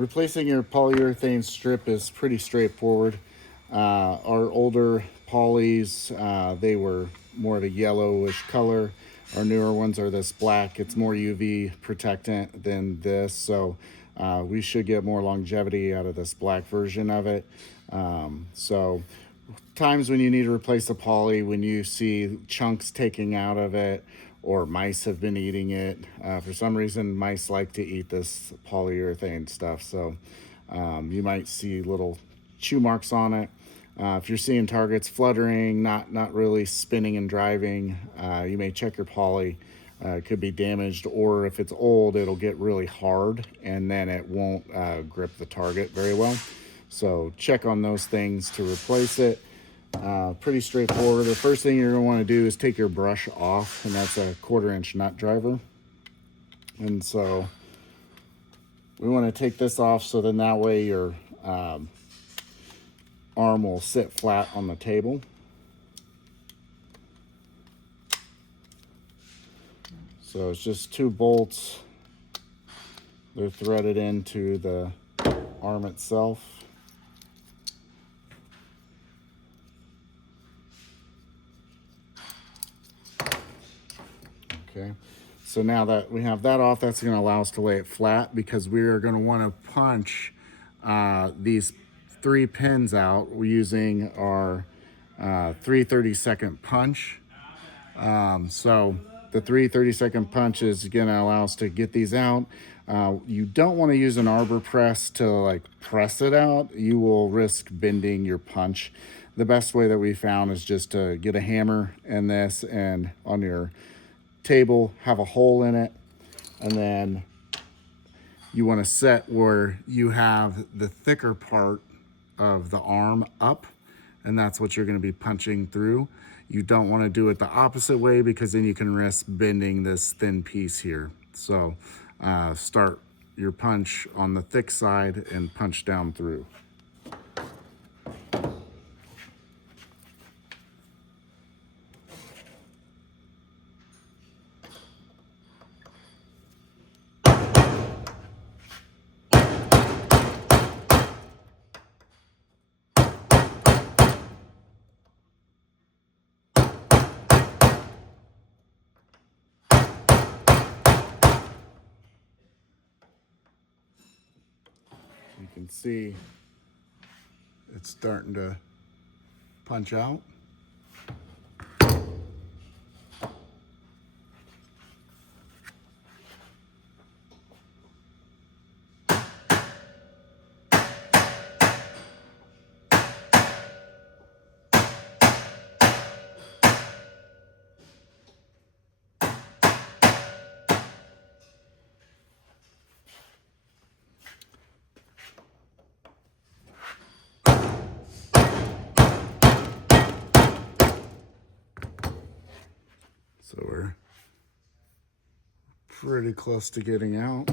Replacing your polyurethane strip is pretty straightforward. Our older polys, they were more of a yellowish color. Our newer ones are this black. It's more UV protectant than this, so we should get more longevity out of this black version of it. So times when you need to replace a poly, when you see chunks taking out of it, or mice have been eating it. For some reason, mice like to eat this polyurethane stuff, so you might see little chew marks on it. If you're seeing targets fluttering, not really spinning and driving, you may check your poly. It could be damaged, or if it's old, it'll get really hard and then it won't grip the target very well. So check on those things to replace it. Pretty straightforward. The first thing you're going to want to do is take your brush off, and that's a 1/4-inch nut driver. And so we want to take this off, so then that way your arm will sit flat on the table. So it's just 2 bolts. They're threaded into the arm itself. Okay, so now that we have that off, that's going to allow us to lay it flat, because we are going to want to punch these 3 pins out using our 3/32 punch. So the 3/32 punch is going to allow us to get these out. You don't want to use an arbor press to like press it out. You will risk bending your punch. The best way that we found is just to get a hammer in this, and on your table have a hole in it, and then you want to set where you have the thicker part of the arm up, and that's what you're going to be punching through. You don't want to do it the opposite way, because then you can risk bending this thin piece here. So start your punch on the thick side and punch down through. You can see it's starting to punch out. So we're pretty close to getting out.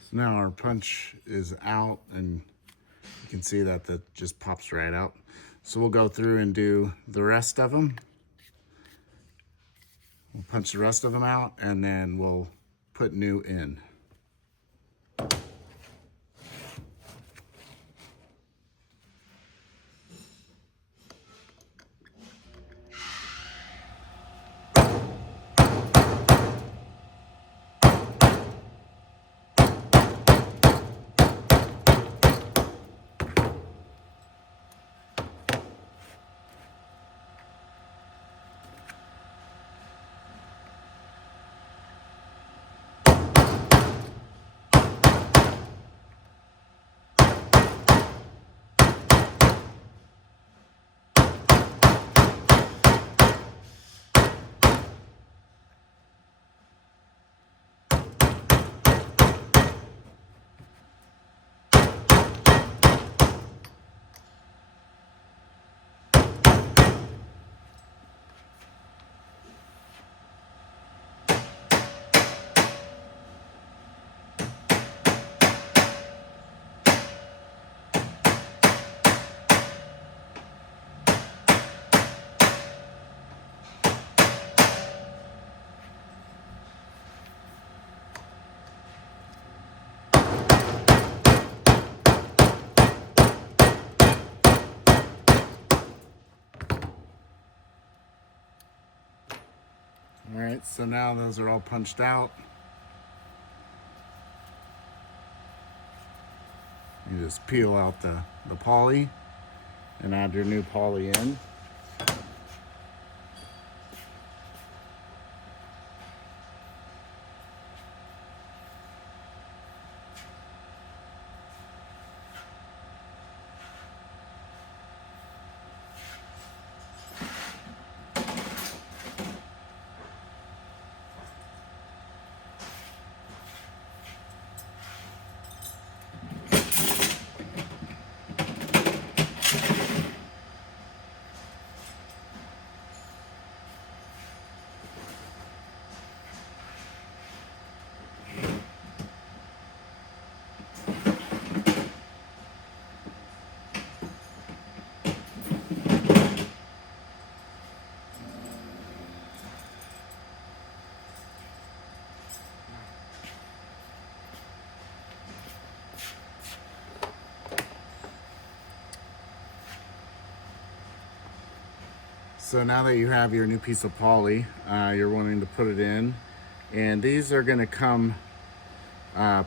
So now our punch is out, and you can see that just pops right out. So we'll go through and do the rest of them. We'll punch the rest of them out, and then we'll put new in. right, so now those are all punched out. You just peel out the poly and add your new poly in. So now that you have your new piece of poly, you're wanting to put it in, and these are going to come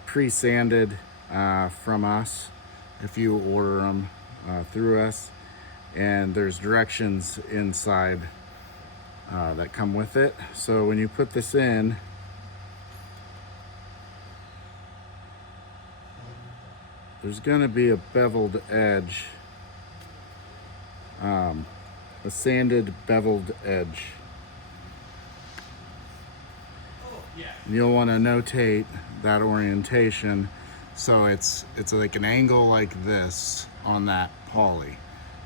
pre-sanded from us if you order them through us, and there's directions inside that come with it. So when you put this in, there's going to be a beveled edge, a sanded beveled edge. And you'll want to notate that orientation so it's like an angle like this on that poly.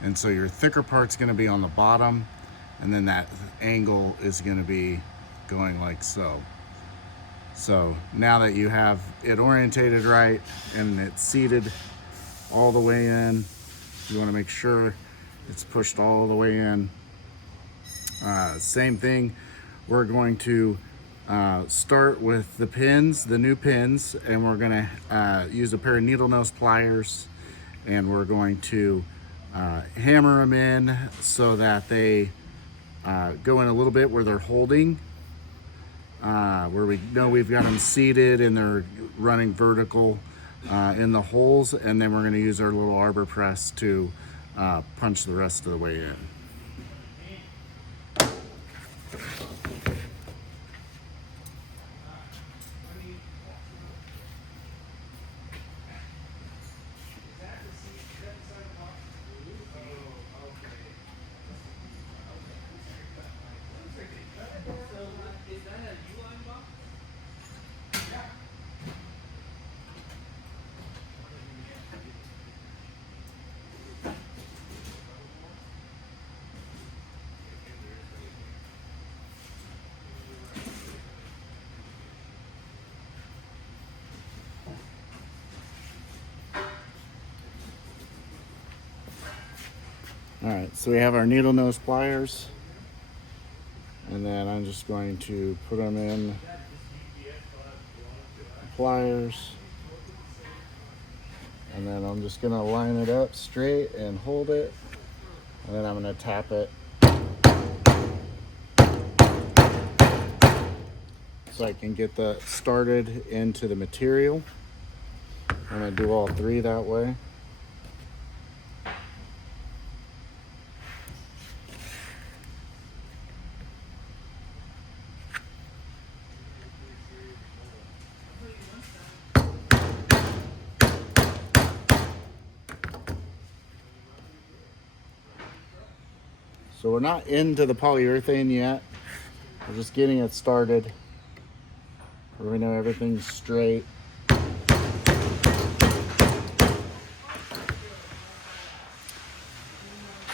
And so your thicker part's going to be on the bottom, and then that angle is going to be going like so. So now that you have it orientated right and it's seated all the way in, you want to make sure it's pushed all the way in. Same thing, we're going to start with the pins, the new pins, and we're going to use a pair of needle nose pliers, and we're going to hammer them in so that they go in a little bit where they're holding, where we know we've got them seated and they're running vertical in the holes, and then we're going to use our little arbor press to punch the rest of the way in. All right, so we have our needle nose pliers, and then I'm just going to put them in the pliers, and then I'm just going to line it up straight and hold it, and then I'm going to tap it so I can get the started into the material. I'm going to do all three that way. So we're not into the polyurethane yet. We're just getting it started, where we know everything's straight.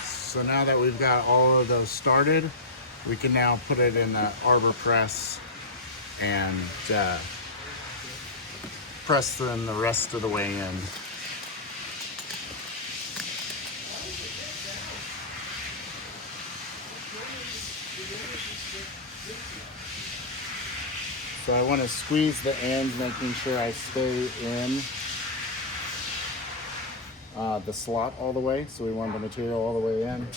So now that we've got all of those started, we can now put it in the arbor press and press them the rest of the way in. So I want to squeeze the ends, making sure I stay in the slot all the way. So we want the material all the way in.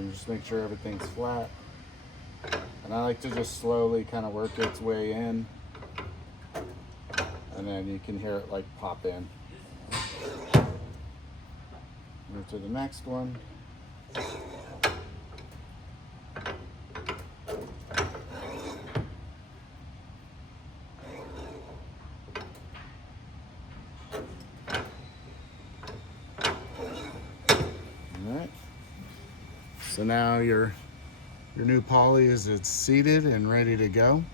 then just make sure everything's flat. And I like to just slowly kind of work its way in, and then you can hear it like pop in. Move to the next one. Alright. So now your new poly is seated and ready to go.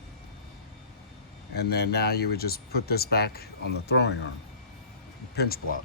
And then now you would just put this back on the throwing arm, pinch block.